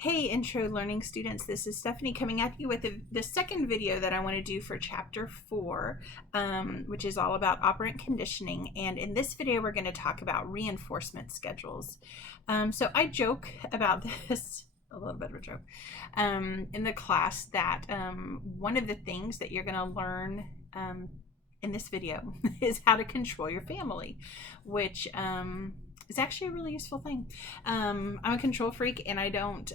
Hey, intro learning students, this is Stephanie coming at you with the second video that I want to do for chapter 4, which is all about operant conditioning. And in this video, we're going to talk about reinforcement schedules. So I joke about this, a little bit of a joke, in the class that one of the things that you're going to learn in this video is how to control your family, which is actually a really useful thing. I'm a control freak, and I don't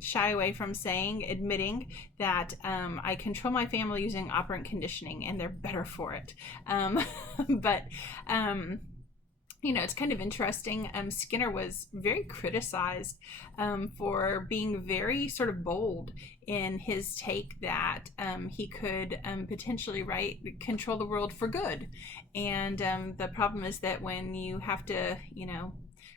shy away from admitting that I control my family using operant conditioning, and they're better for it. But it's kind of interesting. Skinner was very criticized for being very sort of bold in his take that he could potentially control the world for good. And the problem is that when you have to,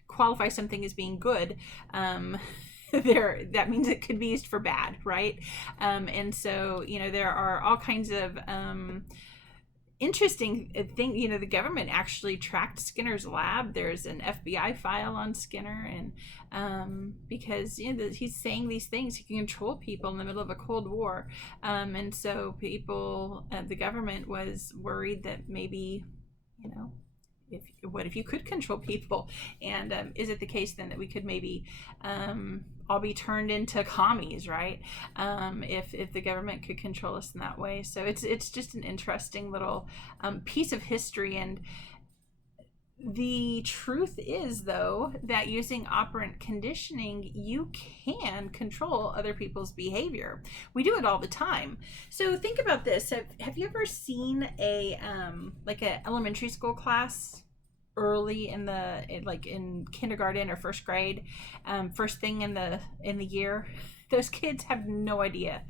qualify something as being good, that means it could be used for bad, right? And so, there are all kinds of interesting thing. The government actually tracked Skinner's lab. There's an FBI file on Skinner, and because he's saying these things, he can control people in the middle of a Cold War, and so the government was worried that maybe, what if you could control people, and is it the case then that we could maybe all be turned into commies, right? If the government could control us in that way. So it's just an interesting little piece of history. And the truth is, though, that using operant conditioning, you can control other people's behavior. We do it all the time. So think about this. Have you ever seen like an elementary school class early in kindergarten or first grade, first thing in the year? Those kids have no idea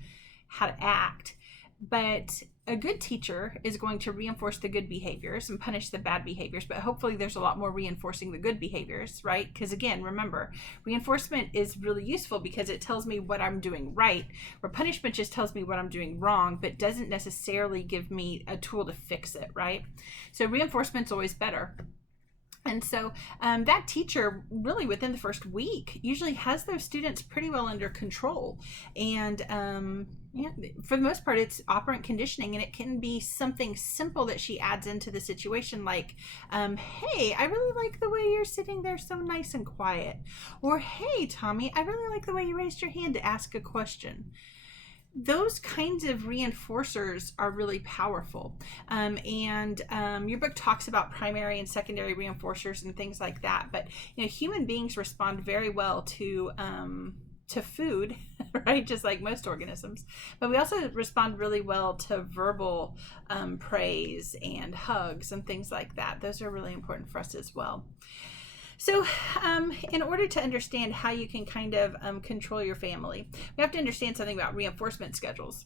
how to act, but a good teacher is going to reinforce the good behaviors and punish the bad behaviors, but hopefully there's a lot more reinforcing the good behaviors, right? Because again, remember, reinforcement is really useful because it tells me what I'm doing right, where punishment just tells me what I'm doing wrong, but doesn't necessarily give me a tool to fix it, right? So reinforcement's always better. And so that teacher really within the first week usually has those students pretty well under control. And for the most part, it's operant conditioning, and it can be something simple that she adds into the situation, like, hey, I really like the way you're sitting there so nice and quiet. Or, hey, Tommy, I really like the way you raised your hand to ask a question. Those kinds of reinforcers are really powerful. Your book talks about primary and secondary reinforcers and things like that. But human beings respond very well to food, right? Just like most organisms. But we also respond really well to verbal praise and hugs and things like that. Those are really important for us as well. So in order to understand how you can kind of control your family, we have to understand something about reinforcement schedules.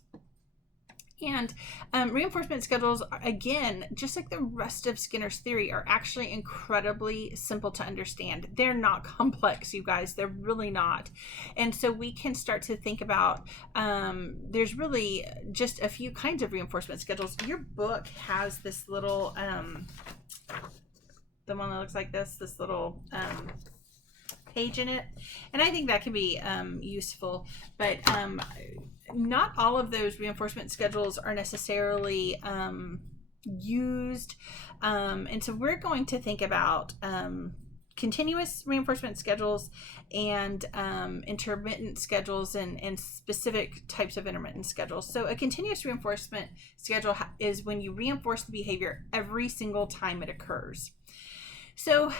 And reinforcement schedules, again, just like the rest of Skinner's theory, are actually incredibly simple to understand. They're not complex, you guys. They're really not. And so we can start to think about, there's really just a few kinds of reinforcement schedules. Your book has this little... the one that looks like this little page in it, and I think that can be useful, but not all of those reinforcement schedules are necessarily used, and so we're going to think about continuous reinforcement schedules and intermittent schedules and specific types of intermittent schedules. So a continuous reinforcement schedule is when you reinforce the behavior every single time it occurs. So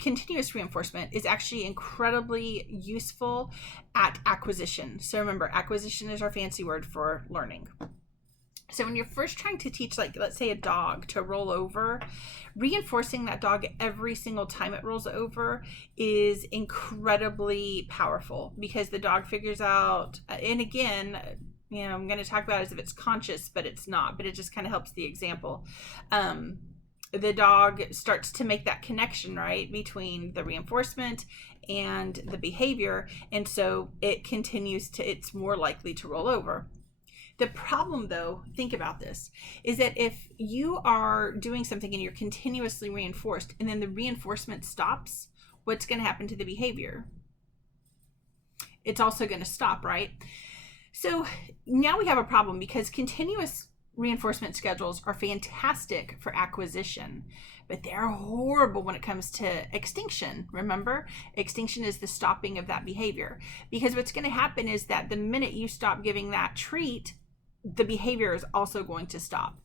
continuous reinforcement is actually incredibly useful at acquisition. So remember, acquisition is our fancy word for learning. So when you're first trying to teach, like, let's say a dog to roll over, reinforcing that dog every single time it rolls over is incredibly powerful, because the dog figures out, and again, I'm going to talk about it as if it's conscious, but it's not, but it just kind of helps the example. The dog starts to make that connection, right, between the reinforcement and the behavior, and so it's more likely to roll over. The problem, though, think about this, is that if you are doing something and you're continuously reinforced and then the reinforcement stops, what's going to happen to the behavior? it's also going to stop, right? So now we have a problem, because continuous reinforcement schedules are fantastic for acquisition, but they're horrible when it comes to extinction. Remember, extinction is the stopping of that behavior, because what's going to happen is that the minute you stop giving that treat, the behavior is also going to stop.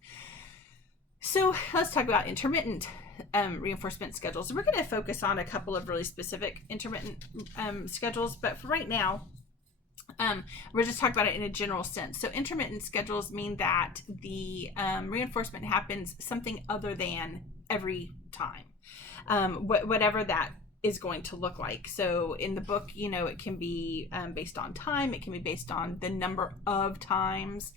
So let's talk about intermittent reinforcement schedules. We're going to focus on a couple of really specific intermittent schedules, but for right now, we're just talking about it in a general sense. So intermittent schedules mean that the reinforcement happens something other than every time, whatever that is going to look like. So in the book, it can be based on time, it can be based on the number of times,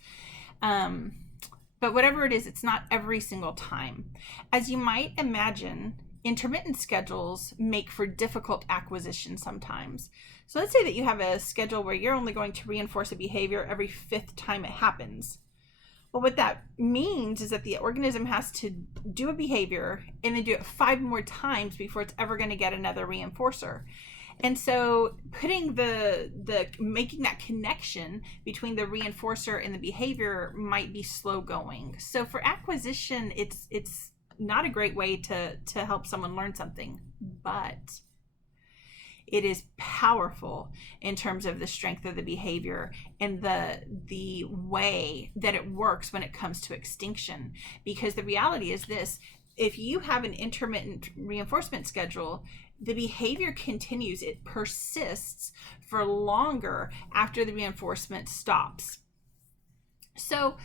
but whatever it is, it's not every single time. As you might imagine, intermittent schedules make for difficult acquisition sometimes. So let's say that you have a schedule where you're only going to reinforce a behavior every 5th time it happens. Well, what that means is that the organism has to do a behavior and then do it 5 more times before it's ever going to get another reinforcer. And so putting making that connection between the reinforcer and the behavior might be slow going. So for acquisition, it's not a great way to help someone learn something, but it is powerful in terms of the strength of the behavior and the way that it works when it comes to extinction. Because the reality is this: if you have an intermittent reinforcement schedule, the behavior continues, it persists for longer after the reinforcement stops. So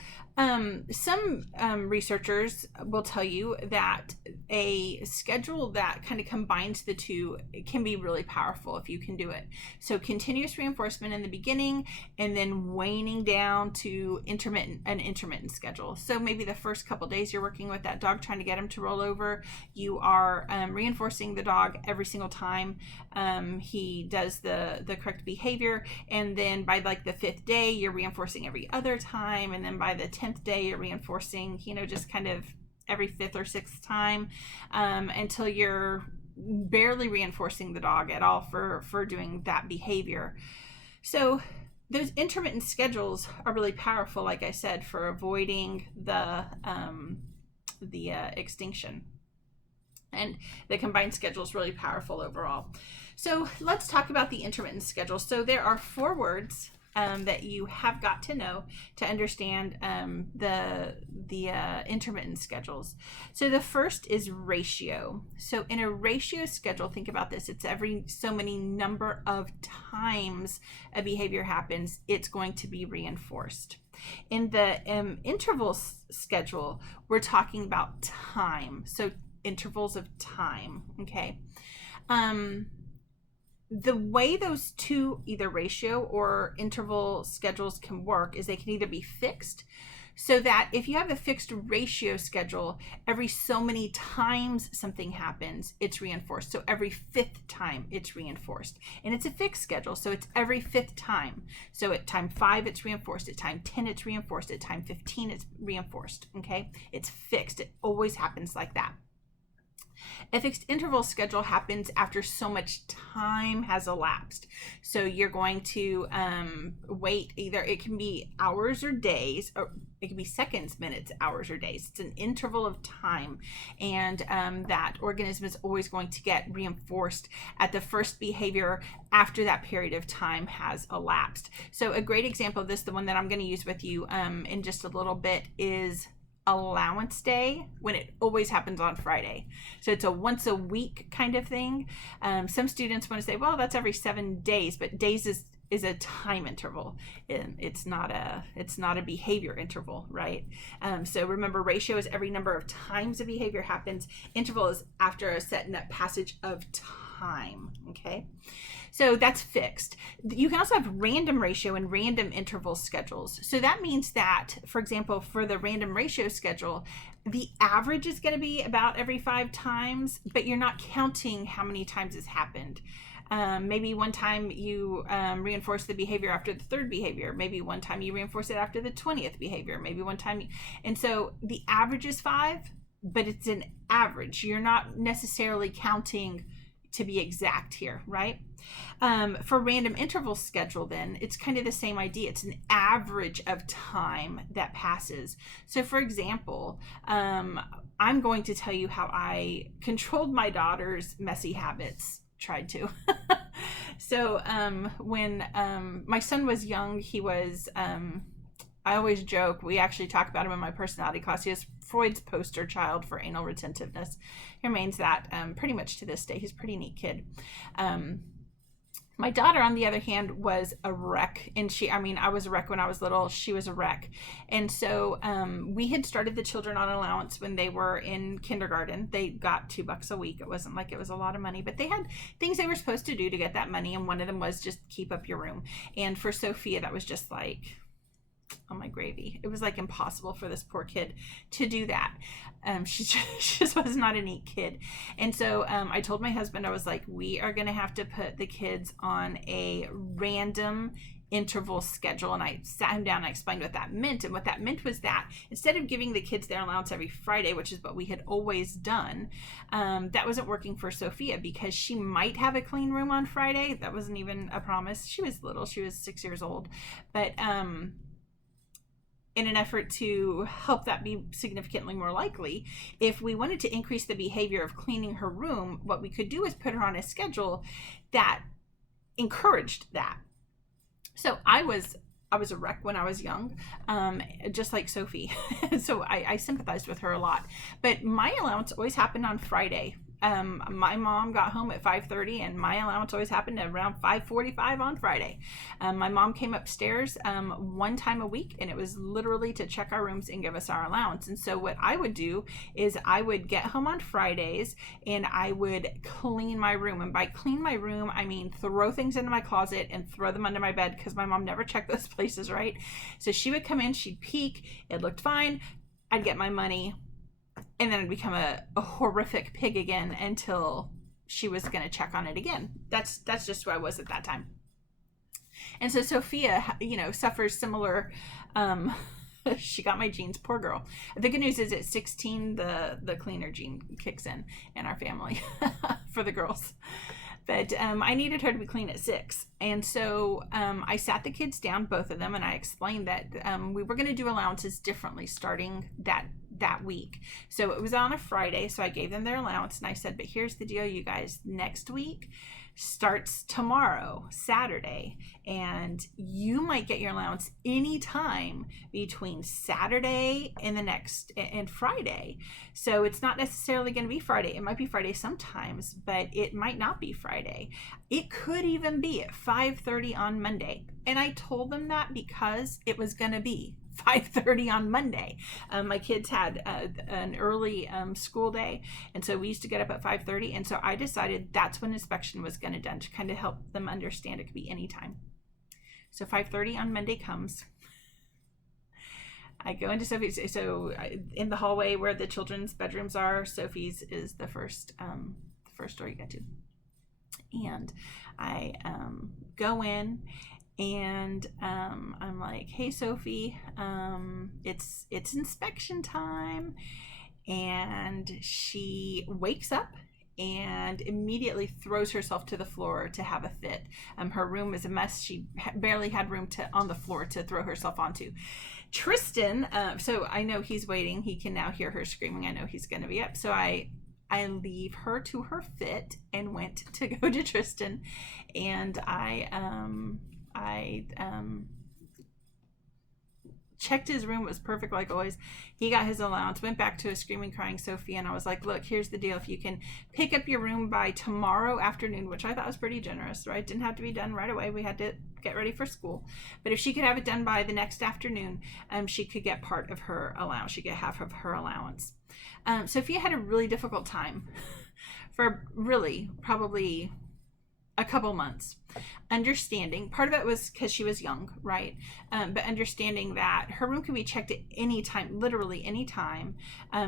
some researchers will tell you that a schedule that kind of combines the two can be really powerful if you can do it. So continuous reinforcement in the beginning, and then waning down to an intermittent schedule. So maybe the first couple days you're working with that dog, trying to get him to roll over, you are reinforcing the dog every single time he does the correct behavior, and then by like the 5th day you're reinforcing every other time, and then by the 10th day you're reinforcing, just kind of every 5th or 6th time, until you're barely reinforcing the dog at all for doing that behavior. So those intermittent schedules are really powerful, like I said, for avoiding the extinction. And the combined schedule is really powerful overall. So let's talk about the intermittent schedule. So there are 4 words that you have got to know to understand the intermittent schedules. So the first is ratio. So in a ratio schedule, think about this: it's every so many number of times a behavior happens, it's going to be reinforced. In the interval schedule, we're talking about time. So intervals of time. Okay. The way those two, either ratio or interval schedules, can work is they can either be fixed, so that if you have a fixed ratio schedule, every so many times something happens, it's reinforced. So every 5th time it's reinforced, and it's a fixed schedule, so it's every 5th time. So at time 5 it's reinforced, at time 10 it's reinforced, at time 15 it's reinforced. Okay, it's fixed. It always happens like that. A fixed interval schedule happens after so much time has elapsed. So you're going to wait, either it can be hours or days, or it can be seconds, minutes, hours, or days. It's an interval of time, and that organism is always going to get reinforced at the first behavior after that period of time has elapsed. So a great example of this, the one that I'm going to use with you in just a little bit, is allowance day, when it always happens on Friday. So it's a once a week kind of thing. Some students want to say, well, that's every 7 days, but days is a time interval. It's not a behavior interval, right? So remember, ratio is every number of times a behavior happens. Interval is after a set net passage of time. Okay, so that's fixed. You can also have random ratio and random interval schedules. So that means that, for example, for the random ratio schedule, the average is going to be about every 5 times, but you're not counting how many times it's happened. Maybe one time you reinforce the behavior after the 3rd behavior. Maybe one time you reinforce it after the 20th behavior. Maybe one time and so the average is 5, but it's an average. You're not necessarily counting to be exact here, right? For random interval schedule, then it's kind of the same idea. It's an average of time that passes. So for example, I'm going to tell you how I controlled my daughter's messy habits, tried to. So when my son was young, he was, I always joke, we actually talk about him in my personality class. He was Freud's poster child for anal retentiveness. He remains that pretty much to this day. He's a pretty neat kid. My daughter, on the other hand, was a wreck. And I was a wreck when I was little. She was a wreck. And so we had started the children on allowance when they were in kindergarten. They got $2 a week. It wasn't like it was a lot of money, but they had things they were supposed to do to get that money. And one of them was just keep up your room. And for Sophia, that was just like, oh my gravy. It was like impossible for this poor kid to do that. She just was not a neat kid. And so I told my husband, I was like, we are going to have to put the kids on a random interval schedule. And I sat him down and I explained what that meant. And what that meant was that instead of giving the kids their allowance every Friday, which is what we had always done, that wasn't working for Sophia because she might have a clean room on Friday. That wasn't even a promise. She was little. She was 6 years old. But in an effort to help that be significantly more likely, if we wanted to increase the behavior of cleaning her room, what we could do is put her on a schedule that encouraged that. So I was a wreck when I was young, just like Sophie. So I sympathized with her a lot. But my allowance always happened on Friday. My mom got home at 5:30 and my allowance always happened at around 5:45 on Friday. My mom came upstairs one time a week, and it was literally to check our rooms and give us our allowance. And so what I would do is I would get home on Fridays and I would clean my room. And by clean my room, I mean throw things into my closet and throw them under my bed, because my mom never checked those places, right? So she would come in, she'd peek, it looked fine, I'd get my money, and then I'd become a horrific pig again until she was going to check on it again. That's just who I was at that time. And so Sophia, suffers similar. She got my genes, poor girl. The good news is at 16, the cleaner gene kicks in our family for the girls. But I needed her to be clean at 6. And so I sat the kids down, both of them, and I explained that we were going to do allowances differently starting that week. So it was on a Friday, so I gave them their allowance, and I said, but here's the deal, you guys. Next week starts tomorrow, Saturday, and you might get your allowance anytime between Saturday and Friday. So it's not necessarily going to be Friday. It might be Friday sometimes, but it might not be Friday. It could even be at 5:30 on Monday. And I told them that because it was going to be 5:30 on Monday. My kids had an early school day, and so we used to get up at 5:30, and so I decided that's when inspection was going to done, to kind of help them understand it could be anytime. So 5:30 on Monday comes. I go into Sophie's, so in the hallway where the children's bedrooms are, Sophie's is the first door you get to. And I go in, and I'm like, hey Sophie, it's inspection time. And she wakes up and immediately throws herself to the floor to have a fit. Her room is a mess. She barely had room on the floor to throw herself onto. Tristan, so I know he's waiting. He can now hear her screaming. I know he's going to be up. So I leave her to her fit and went to go to Tristan, and I checked his room. It was perfect like always. He got his allowance, went back to a screaming, crying Sophie, and I was like, look, here's the deal. If you can pick up your room by tomorrow afternoon, which I thought was pretty generous, right? Didn't have to be done right away. We had to get ready for school. But if she could have it done by the next afternoon, she could get part of her allowance. She could get half of her allowance. Sophia had a really difficult time for really probably a couple months, understanding part of it was because she was young, right? But understanding that her room could be checked at any time, literally any time,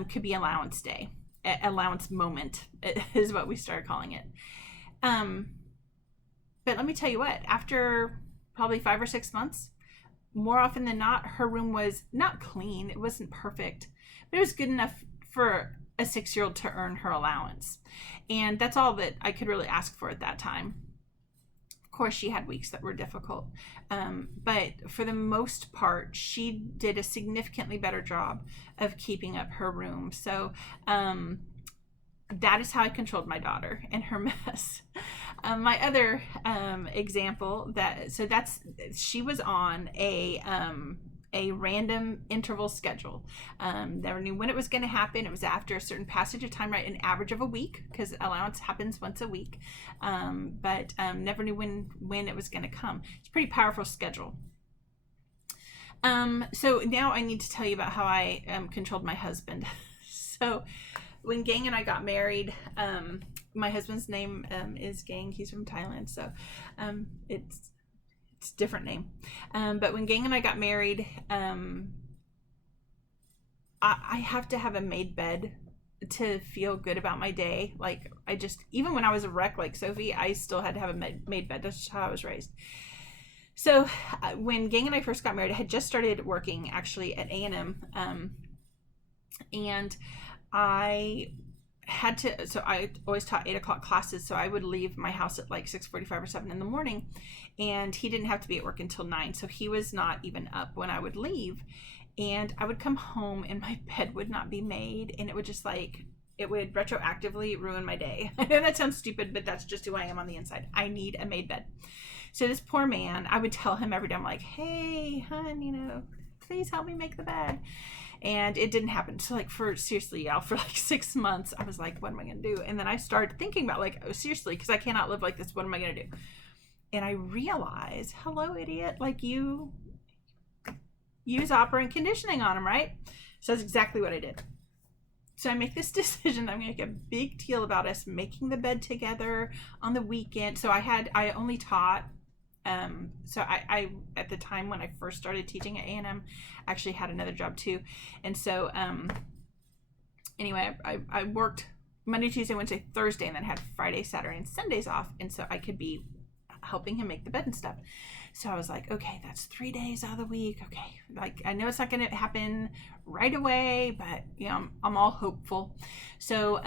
could be allowance day, allowance moment is what we started calling it. But let me tell you what, after probably 5 or 6 months, more often than not, her room was not clean. It wasn't perfect, but it was good enough for a 6-year-old to earn her allowance. And that's all that I could really ask for at that time. Of course, she had weeks that were difficult. But for the most part, she did a significantly better job of keeping up her room. So that is how I controlled my daughter and her mess. My other example, she was on a random interval schedule. Never knew when it was going to happen. It was after a certain passage of time, right? An average of a week, because allowance happens once a week. But never knew when it was going to come. It's a pretty powerful schedule. So now I need to tell you about how I controlled my husband. So when Gang and I got married, my husband's name is Gang. He's from Thailand, so it's a different name. But when Gang and I got married, I have to have a made bed to feel good about my day. Like, even when I was a wreck like Sophie, I still had to have a made bed. That's just how I was raised. So when Gang and I first got married, I had just started working actually at A&M, and I had to, so I always taught 8 o'clock classes, so I would leave my house at like 6:45 or 7 in the morning, and he didn't have to be at work until 9, so he was not even up when I would leave. And I would come home and my bed would not be made, and it would just it would retroactively ruin my day. I know that sounds stupid, but that's just who I am on the inside. I need a made bed. So this poor man, I would tell him every day, I'm like, hey, hon, please help me make the bed. And it didn't happen. So for 6 months, I was like, what am I going to do? And then I started thinking about oh, seriously, because I cannot live like this. What am I going to do? And I realized, hello, idiot, you use operant conditioning on him, right? So that's exactly what I did. So I make this decision. I'm going to make a big deal about us making the bed together on the weekend. So I only taught, so I at the time when I first started teaching at A&M, actually had another job too. And so anyway, I worked Monday, Tuesday, Wednesday, Thursday, and then had Friday, Saturday, and Sundays off. And so I could be helping him make the bed and stuff. So I was like, okay, that's 3 days out of the week. Okay. I know it's not going to happen right away, but I'm all hopeful. So,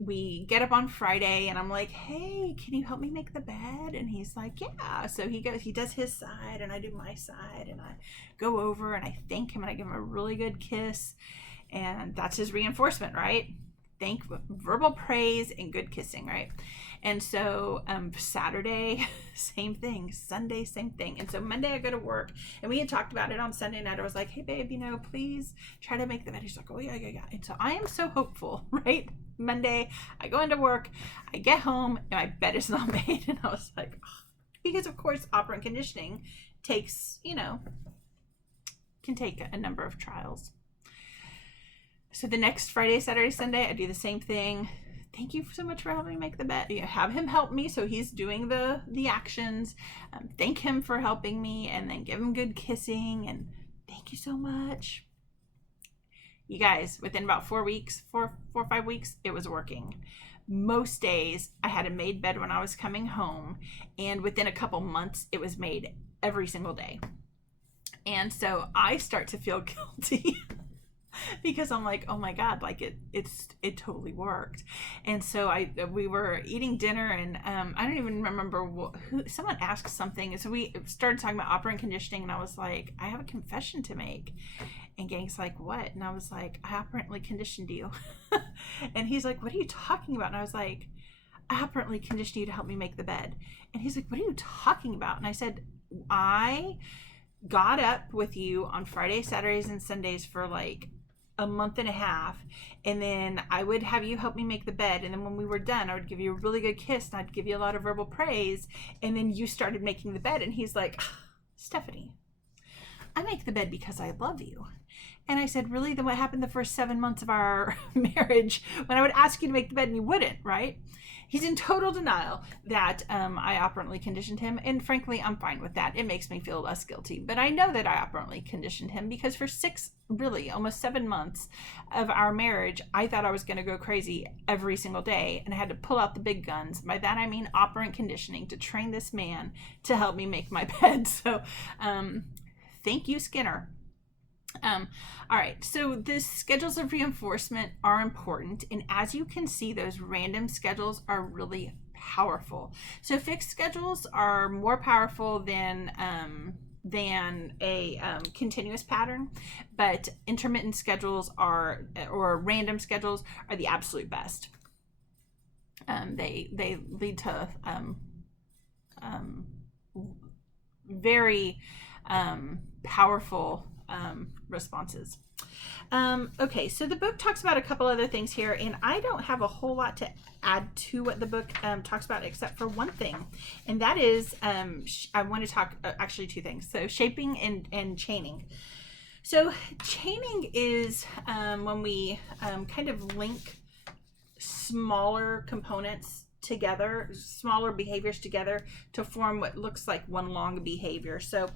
we get up on Friday and I'm like, hey, can you help me make the bed? And he's like, yeah. So he does his side and I do my side, and I go over and I thank him and I give him a really good kiss. And that's his reinforcement, right? Verbal praise and good kissing, right? And so Saturday, same thing. Sunday, same thing. And so Monday I go to work, and we had talked about it on Sunday night. I was like, hey babe, please try to make the bed. He's like, oh yeah. And so I am so hopeful, right? Monday I go into work, I get home, and my bed is not made. And I was like, oh. Because of course operant conditioning takes, can take a number of trials. So the next Friday, Saturday, Sunday, I do the same thing. Thank you so much for helping me make the bed. Have him help me, so he's doing the actions. Thank him for helping me, and then give him good kissing, and thank you so much. You guys, within about 4 or 5 weeks, it was working. Most days, I had a made bed when I was coming home, and within a couple months, it was made every single day. And so I start to feel guilty. Because I'm like, oh my God, it totally worked. And so we were eating dinner, and I don't even remember someone asked something. And so we started talking about operant conditioning, and I was like, I have a confession to make. And Gang's like, what? And I was like, I operantly conditioned you. And he's like, what are you talking about? And I was like, I operantly conditioned you to help me make the bed. And he's like, what are you talking about? And I said, I got up with you on Fridays, Saturdays, and Sundays for a month and a half, and then I would have you help me make the bed, and then when we were done, I would give you a really good kiss, and I'd give you a lot of verbal praise, and then you started making the bed. And he's like, Stephanie, I make the bed because I love you. And I said, really? Then what happened the first 7 months of our marriage when I would ask you to make the bed and you wouldn't, right? He's in total denial that I operantly conditioned him. And frankly, I'm fine with that. It makes me feel less guilty. But I know that I operantly conditioned him because for almost 7 months of our marriage, I thought I was going to go crazy every single day. And I had to pull out the big guns. By that, I mean operant conditioning to train this man to help me make my bed. So thank you, Skinner. All right, so the schedules of reinforcement are important, and as you can see, those random schedules are really powerful. So fixed schedules are more powerful than a continuous pattern, but intermittent schedules or random schedules are the absolute best. They lead to very powerful responses. Okay, so the book talks about a couple other things here, and I don't have a whole lot to add to what the book talks about except for one thing, and that is I want to talk actually two things. So shaping and chaining. So chaining is when we kind of link smaller components together, smaller behaviors together to form what looks like one long behavior. So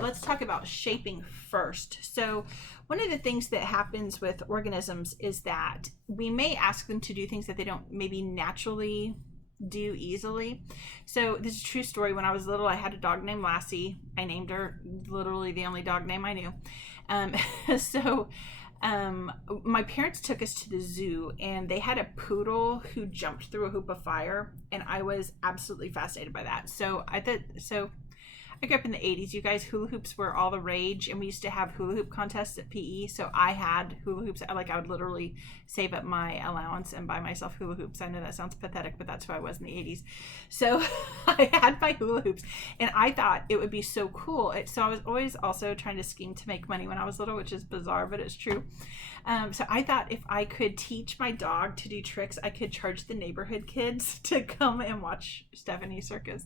let's talk about shaping first. So one of the things that happens with organisms is that we may ask them to do things that they don't maybe naturally do easily. So this is a true story. When I was little, I had a dog named Lassie. I named her, literally the only dog name I knew. My parents took us to the zoo, and they had a poodle who jumped through a hoop of fire, and I was absolutely fascinated by that. So I grew up in the 80s, you guys. Hula hoops were all the rage, and we used to have hula hoop contests at PE. So I had hula hoops. I would literally save up my allowance and buy myself hula hoops. I know that sounds pathetic, but that's who I was in the 80s. So I had my hula hoops, and I thought it would be so cool. So I was always also trying to scheme to make money when I was little, which is bizarre, but it's true. So I thought if I could teach my dog to do tricks, I could charge the neighborhood kids to come and watch Stephanie's circus.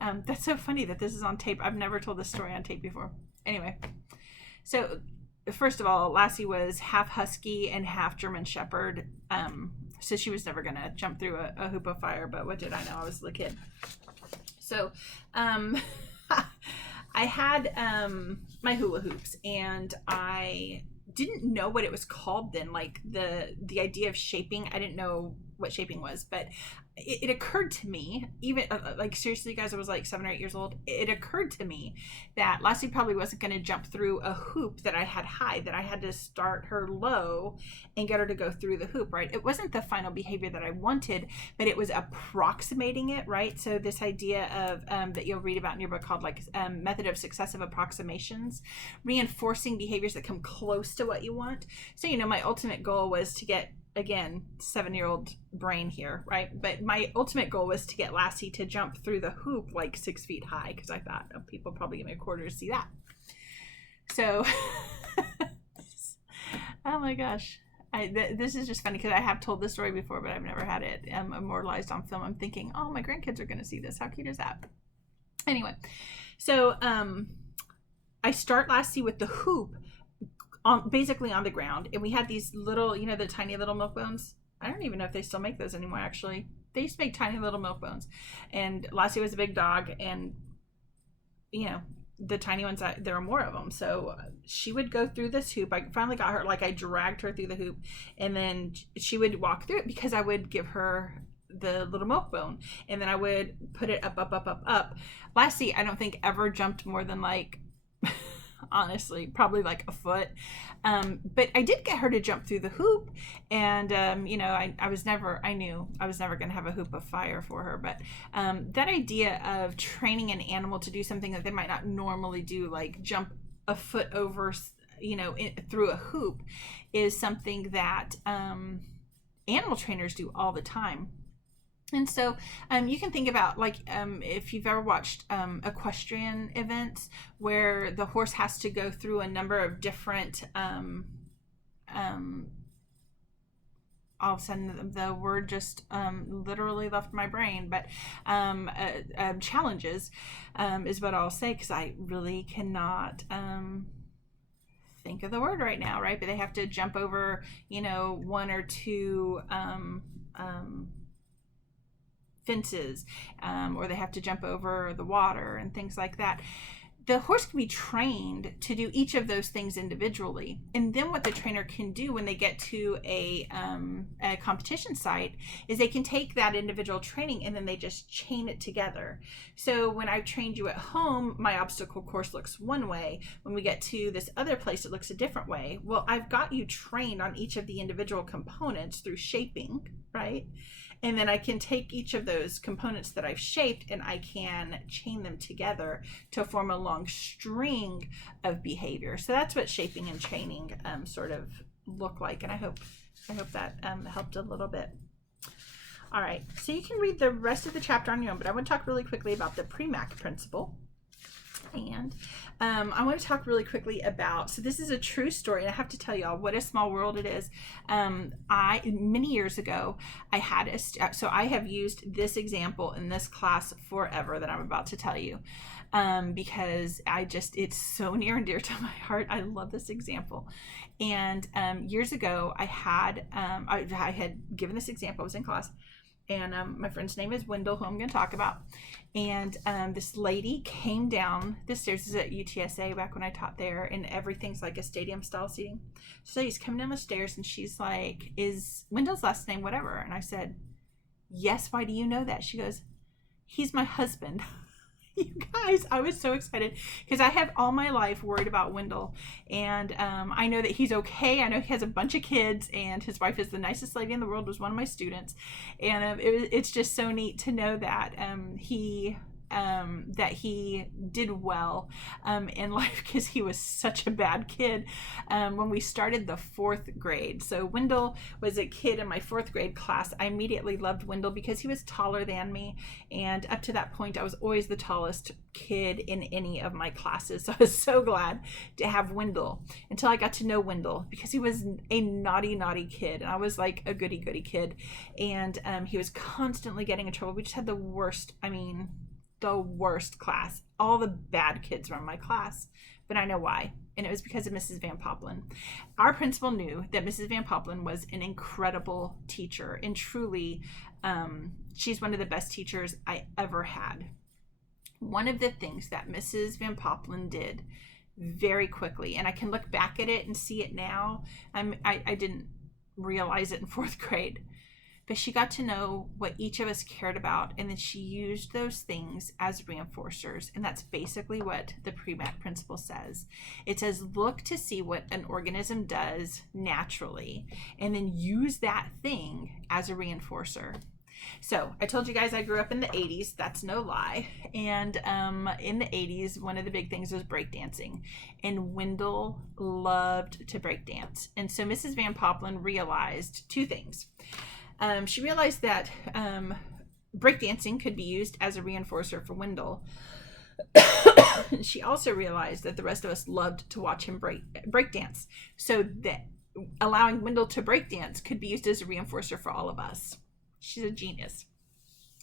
That's so funny that this is on tape. I've never told this story on tape before. Anyway, so first of all, Lassie was half husky and half German shepherd. So she was never going to jump through a hoop of fire, but what did I know? I was the kid. So I had my hula hoops, and I didn't know what it was called then. Like the idea of shaping, I didn't know what shaping was, but it occurred to me, even like seriously guys, I was like 7 or 8 years old. It occurred to me that Lassie probably wasn't going to jump through a hoop that I had high, that I had to start her low and get her to go through the hoop, right? It wasn't the final behavior that I wanted, but it was approximating it, right? So this idea of that you'll read about in your book called like method of successive approximations, reinforcing behaviors that come close to what you want. So my ultimate goal was to get, again, 7-year-old brain here, right? But my ultimate goal was to get Lassie to jump through the hoop like 6 feet high, because I thought, oh, people probably give me a quarter to see that. So, oh my gosh. This is just funny because I have told this story before, but I've never had it immortalized on film. I'm thinking, oh, my grandkids are going to see this. How cute is that? Anyway, so I start Lassie with the hoop basically on the ground, and we had these little, the tiny little milk bones. I don't even know if they still make those anymore. Actually, they used to make tiny little milk bones, and Lassie was a big dog, and the tiny ones, there were more of them. So she would go through this hoop. I finally got her, like I dragged her through the hoop, and then she would walk through it because I would give her the little milk bone, and then I would put it up. Lassie, I don't think ever jumped more than like honestly probably like a foot, but I did get her to jump through the hoop, and I knew I was never going to have a hoop of fire for her, but that idea of training an animal to do something that they might not normally do, like jump a foot over through a hoop, is something that animal trainers do all the time. And so you can think about like if you've ever watched equestrian events where the horse has to go through a number of different all of a sudden the word just literally left my brain, but challenges is what I'll say, because I really cannot think of the word right now, right? But they have to jump over one or two fences, or they have to jump over the water and things like that. the horse can be trained to do each of those things individually. And then what the trainer can do when they get to a competition site is they can take that individual training and then they just chain it together. So when I've trained you at home, my obstacle course looks one way. When we get to this other place, it looks a different way. Well, I've got you trained on each of the individual components through shaping, right? And then I can take each of those components that I've shaped and I can chain them together to form a long string of behavior. So that's what shaping and chaining sort of look like. And I hope that helped a little bit. All right, so you can read the rest of the chapter on your own, but I want to talk really quickly about the Premack principle. And I want to talk really quickly about, so this is a true story, and I have to tell y'all what a small world it is. Many years ago, I have used this example in this class forever that I'm about to tell you, because it's so near and dear to my heart. I love this example. And years ago, I had given this example. I was in class. And my friend's name is Wendell, who I'm going to talk about. And this lady came down the stairs. This is at UTSA back when I taught there, and everything's like a stadium style seating. So she's coming down the stairs and she's like, "Is Wendell's last name whatever?" And I said, "Yes, why do you know that?" She goes, "He's my husband." You guys, I was so excited because I have all my life worried about Wendell, and I know that he's okay. I know he has a bunch of kids, and his wife is the nicest lady in the world, was one of my students, and it's just so neat to know that he did well in life, because he was such a bad kid when we started the 4th grade. So Wendell was a kid in my 4th grade class. I immediately loved Wendell because he was taller than me, and up to that point I was always the tallest kid in any of my classes. So I was so glad to have Wendell until I got to know Wendell, because he was a naughty kid and I was like a goody kid, and he was constantly getting in trouble. We just had the worst class. All the bad kids were in my class, but I know why. And it was because of Mrs. Van Poppelen. Our principal knew that Mrs. Van Poppelen was an incredible teacher, and truly, she's one of the best teachers I ever had. One of the things that Mrs. Van Poppelen did very quickly, and I can look back at it and see it now. I didn't realize it in 4th grade. But she got to know what each of us cared about, and then she used those things as reinforcers. And that's basically what the Premack principle says. It says, look to see what an organism does naturally, and then use that thing as a reinforcer. So I told you guys I grew up in the 80s. That's no lie. And in the 80s, one of the big things was breakdancing. And Wendell loved to breakdance. And so Mrs. Van Poppelen realized 2 things. She realized that breakdancing could be used as a reinforcer for Wendell. She also realized that the rest of us loved to watch him breakdance. So that allowing Wendell to breakdance could be used as a reinforcer for all of us. She's a genius.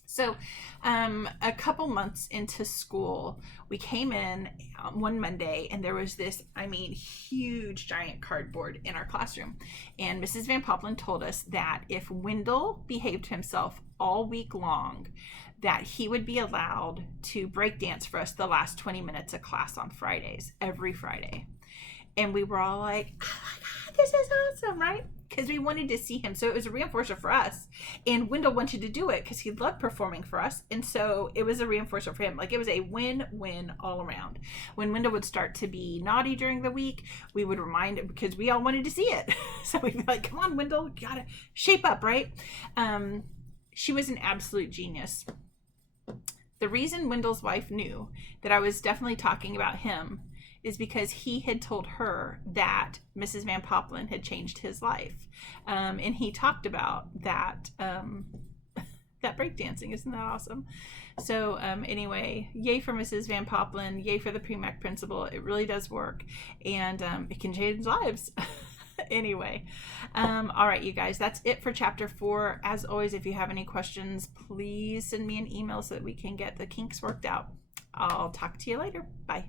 So a couple months into school, we came in one Monday, and there was this, huge giant cardboard in our classroom. And Mrs. Van Poppelen told us that if Wendell behaved himself all week long, that he would be allowed to break dance for us the last 20 minutes of class on Fridays, every Friday. And we were all like, "Oh my God, this is awesome," right? Because we wanted to see him. So it was a reinforcer for us. And Wendell wanted to do it because he loved performing for us. And so it was a reinforcer for him. Like, it was a win-win all around. When Wendell would start to be naughty during the week, we would remind him, because we all wanted to see it. So we'd be like, "Come on, Wendell, you gotta shape up," right? She was an absolute genius. The reason Wendell's wife knew that I was definitely talking about him is because he had told her that Mrs. Van Poppelen had changed his life. And he talked about that, that breakdancing. Isn't that awesome? So anyway, yay for Mrs. Van Poppelen, yay for the Premack principle. It really does work, and it can change lives. Anyway, all right, you guys, that's it for chapter 4. As always, if you have any questions, please send me an email so that we can get the kinks worked out. I'll talk to you later. Bye.